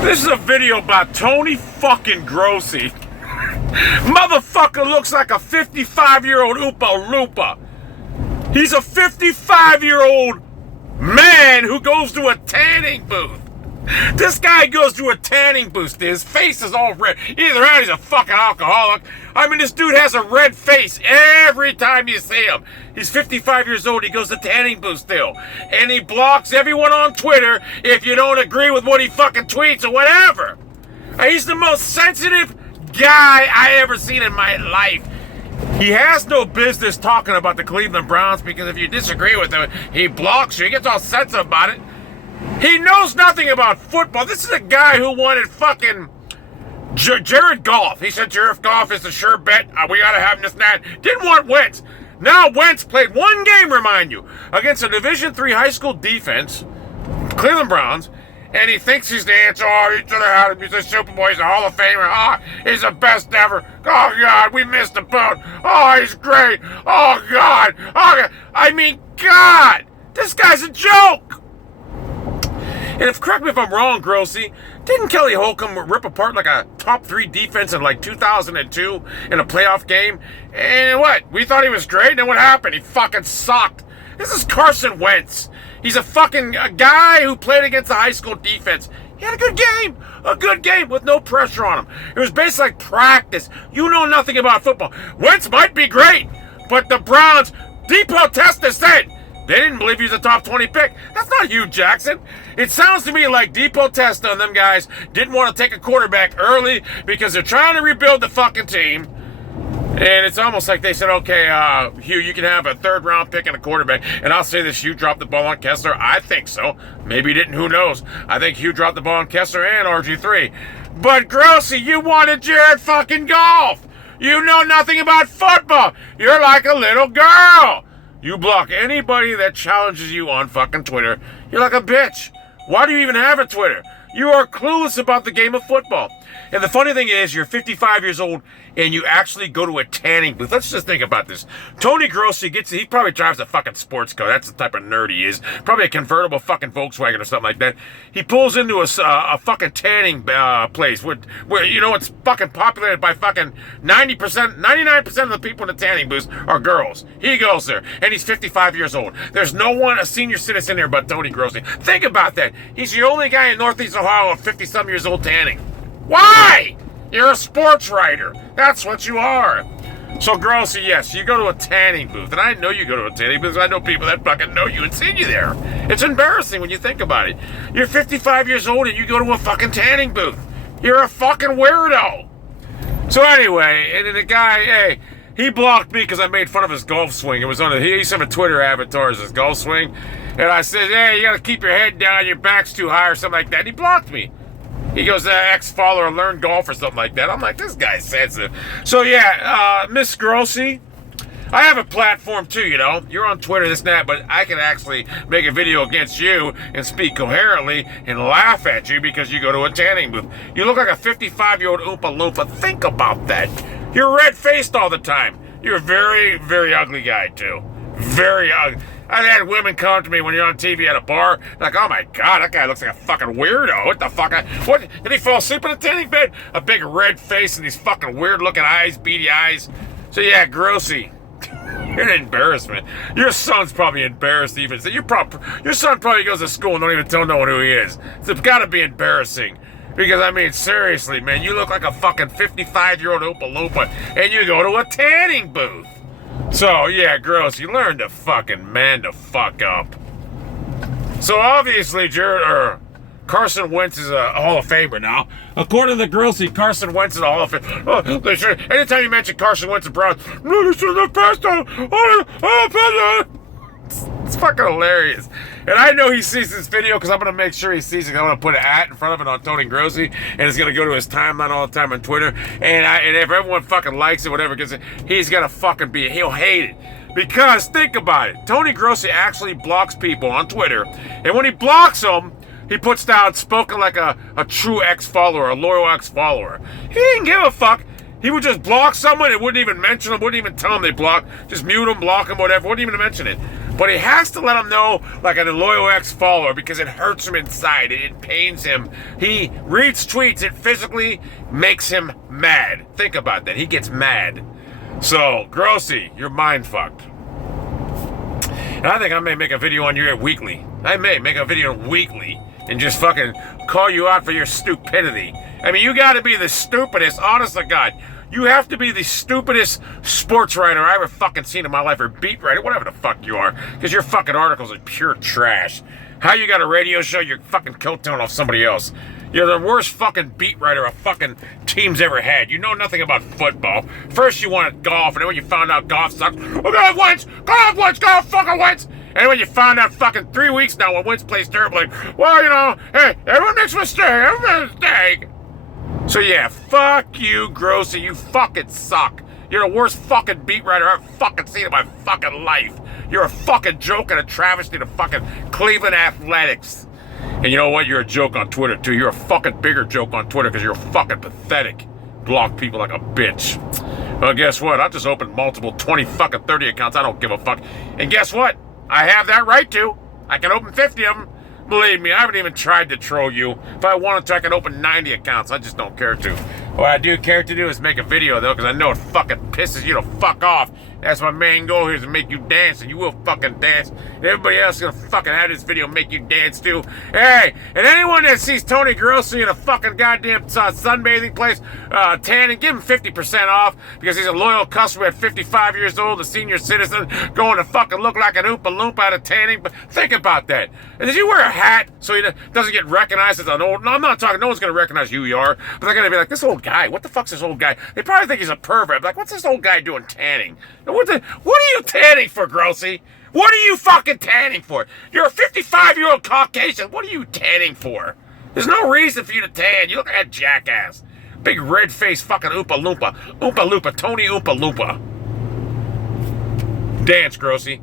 This is a video about Tony fucking Grossi. Motherfucker looks like a 55-year-old Oompa Loompa. He's a 55-year-old man who goes to a tanning booth. This guy goes to a tanning booth. His face is all red. Either that, he's a fucking alcoholic. I mean, this dude has a red face every time you see him. He's 55 years old. He goes to tanning booth still. And he blocks everyone on Twitter if you don't agree with what he fucking tweets or whatever. He's the most sensitive guy I ever seen in my life. He has no business talking about the Cleveland Browns because if you disagree with him, he blocks you. He gets all sensitive about it. He knows nothing about football. This is a guy who wanted fucking Jared Goff. He said Jared Goff is a sure bet. We gotta have him this and that. Didn't want Wentz. Now Wentz played one game, remind you, against a Division III high school defense, Cleveland Browns, and he thinks he's the answer. Oh, he should have had him. He's a Super Bowl. He's a Hall of Famer. Oh, he's the best ever. Oh, God, we missed the boat. Oh, he's great. Oh, God. Oh, God. I mean, God, this guy's a joke. And correct me if I'm wrong, Grossi, didn't Kelly Holcomb rip apart like a top 3 defense in like 2002 in a playoff game? And what? We thought he was great, and then what happened? He fucking sucked. This is Carson Wentz. He's a guy who played against the high school defense. He had a good game with no pressure on him. It was basically like practice. You know nothing about football. Wentz might be great, but the Browns, Depot Testa said, they didn't believe he was a top 20 pick. That's not Hugh Jackson. It sounds to me like Depot Testa and them guys didn't want to take a quarterback early because they're trying to rebuild the fucking team. And it's almost like they said, okay, Hugh, you can have a 3rd round pick and a quarterback. And I'll say this, Hugh dropped the ball on Kessler. I think so. Maybe he didn't, who knows. I think Hugh dropped the ball on Kessler and RG3. But Grossi, you wanted Jared fucking Goff. You know nothing about football. You're like a little girl. You block anybody that challenges you on fucking Twitter. You're like a bitch. Why do you even have a Twitter? You are clueless about the game of football. And the funny thing is, you're 55 years old and you actually go to a tanning booth. Let's just think about this. Tony Grossi he probably drives a fucking sports car. That's the type of nerd he is. Probably a convertible fucking Volkswagen or something like that. He pulls into a fucking tanning place where, you know, it's fucking populated by fucking 99% of the people in the tanning booths are girls. He goes there and he's 55 years old. There's no one, a senior citizen there but Tony Grossi. Think about that. He's the only guy in Northeast Ohio at 50-some years old tanning. Why? You're a sports writer. That's what you are. So, Grossi, yes, you go to a tanning booth. And I know you go to a tanning booth. I know people that fucking know you and seen you there. It's embarrassing when you think about it. You're 55 years old and you go to a fucking tanning booth. You're a fucking weirdo. So anyway, and then the guy, hey, he blocked me because I made fun of his golf swing. It was he used to have a Twitter avatar as his golf swing. And I said, hey, you got to keep your head down. Your back's too high or something like that. And he blocked me. He goes, ex-follower, learn golf or something like that. I'm like, this guy's sensitive. So, yeah, Miss Grossi, I have a platform too, you know. You're on Twitter, this and that, but I can actually make a video against you and speak coherently and laugh at you because you go to a tanning booth. You look like a 55-year-old Oompa Loompa. Think about that. You're red-faced all the time. You're a very, very ugly guy, too. Very ugly. I've had women come to me when you're on TV at a bar, like, oh my God, that guy looks like a fucking weirdo. What the fuck? What? Did he fall asleep in a tanning bed? A big red face and these fucking weird looking eyes, beady eyes. So yeah, Grossi, you're an embarrassment. Your son's probably embarrassed even. So your son probably goes to school and don't even tell no one who he is. So it's gotta be embarrassing. Because, I mean, seriously, man, you look like a fucking 55-year-old Oompa Loompa and you go to a tanning booth. So, yeah, Grossi, you learn to fucking man the fuck up. So, obviously, Carson Wentz is a Hall of Famer now. According to Grossi, Carson Wentz is a Hall of Famer. Oh, they should. Anytime you mention Carson Wentz and Browns, no, they should have passed on. It's fucking hilarious. And I know he sees this video because I'm going to make sure he sees it. I'm going to put an @ in front of it on Tony Grossi, and it's going to go to his timeline all the time on Twitter. And if everyone fucking likes it, whatever, he's going to fucking he'll hate it. Because, think about it. Tony Grossi actually blocks people on Twitter. And when he blocks them, he puts down spoken like a true ex-follower, a loyal ex-follower. He didn't give a fuck. He would just block someone and wouldn't even mention them, wouldn't even tell them they blocked. Just mute them, block them, whatever. Wouldn't even mention it. But he has to let him know, like a loyal ex-follower, because it hurts him inside. It pains him. He reads tweets. It physically makes him mad. Think about that. He gets mad. So, Grossi, you're mind-fucked. And I think I may make a video on you weekly. I may make a video weekly and just fucking call you out for your stupidity. I mean, you gotta be the stupidest, honest to God. You have to be the stupidest sports writer I ever fucking seen in my life, or beat writer, whatever the fuck you are, because your fucking articles are pure trash. How you got a radio show, you're fucking coattaling off somebody else. You're the worst fucking beat writer a fucking team's ever had. You know nothing about football. First you wanted golf, and then when you found out golf sucks, oh God, Wentz, go fucking Wentz. And then when you found out fucking 3 weeks now when Wentz plays terrible, like, well, you know, hey, everyone makes a mistake, everyone makes a mistake. So yeah, fuck you, Grossi. You fucking suck. You're the worst fucking beat writer I've fucking seen in my fucking life. You're a fucking joke and a travesty to fucking Cleveland Athletics. And you know what? You're a joke on Twitter too. You're a fucking bigger joke on Twitter because you're fucking pathetic. Block people like a bitch. Well, guess what? I just opened multiple 20 fucking 30 accounts. I don't give a fuck. And guess what? I have that right to. I can open 50 of them. Believe me, I haven't even tried to troll you. If I wanted to, I could open 90 accounts. I just don't care to. What I do care to do is make a video, though, because I know it fucking pisses you to fuck off. That's my main goal here, is to make you dance, and you will fucking dance. And everybody else is going to fucking have this video make you dance, too. Hey, and anyone that sees Tony Grossi in a fucking goddamn sunbathing place, tanning, give him 50% off, because he's a loyal customer at 55 years old, a senior citizen, going to fucking look like an Oompa Loompa out of tanning. But think about that. And did you wear a hat so he doesn't get recognized as an old... No, I'm not talking... No one's going to recognize who you are. But they're going to be like, this old guy. What the fuck's this old guy? They probably think he's a pervert. Like, what's this old guy doing tanning? What are you tanning for, Grossi? What are you fucking tanning for? You're a 55-year-old Caucasian. What are you tanning for? There's no reason for you to tan. You look like a jackass. Big red-faced fucking Oompa Loompa. Oompa Loompa. Tony Oompa Loompa. Dance, Grossi.